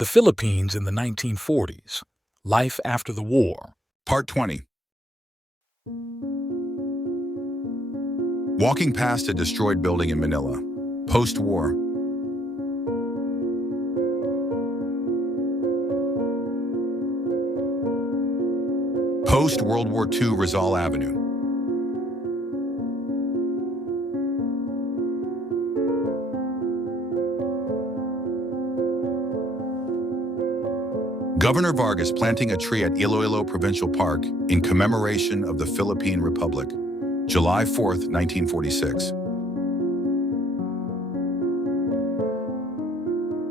The Philippines in the 1940s. Life after the war. Part 20. Walking past a destroyed building in Manila. Post-war. Post-World War II Rizal Avenue. Governor Vargas planting a tree at Iloilo Provincial Park in commemoration of the Philippine Republic, July 4th, 1946.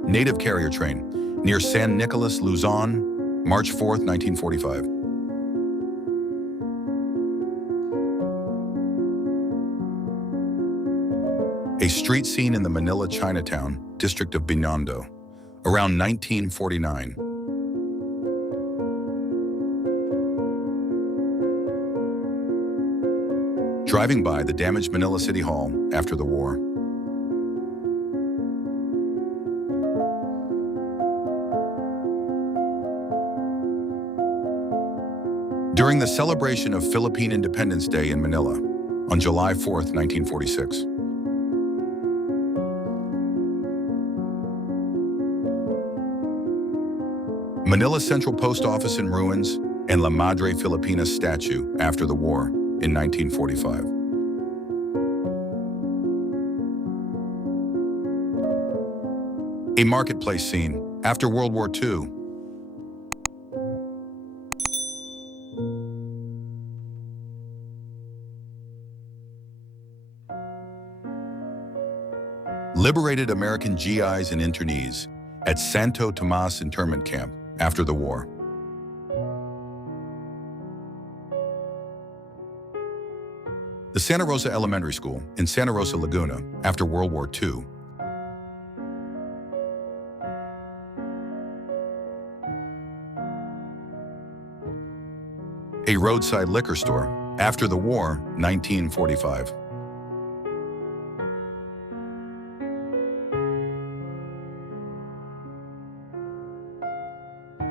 Native carrier train near San Nicolas, Luzon, March 4th, 1945. A street scene in the Manila Chinatown, district of Binondo, around 1949. Driving by the damaged Manila City Hall after the war. During the celebration of Philippine Independence Day in Manila on July 4th, 1946. Manila Central Post Office in ruins and La Madre Filipina statue after the war in 1945. A marketplace scene after World War II. Liberated American GIs and internees at Santo Tomas internment camp after the war. The Santa Rosa Elementary School in Santa Rosa, Laguna after World War II. A roadside liquor store after the war, 1945.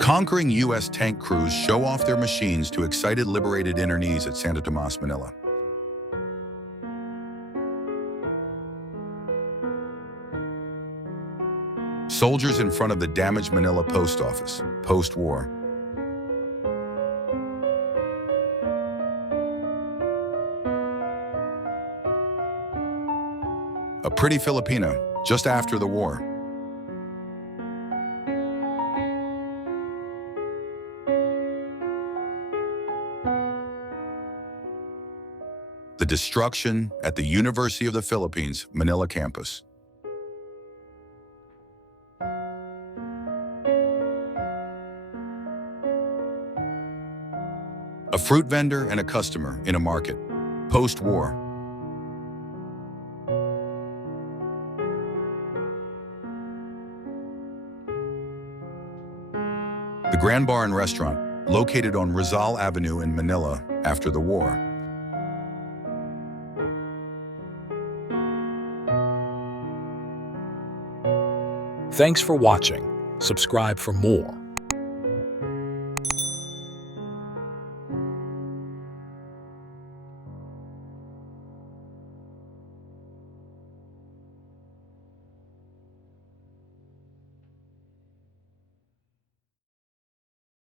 Conquering U.S. tank crews show off their machines to excited liberated internees at Santo Tomas, Manila. Soldiers in front of the damaged Manila post office, post-war. A pretty Filipina just after the war. The destruction at the University of the Philippines, Manila campus. A fruit vendor and a customer in a market, post-war. The Grand Bar and Restaurant, located on Rizal Avenue in Manila after the war. Thanks for watching. Subscribe for more.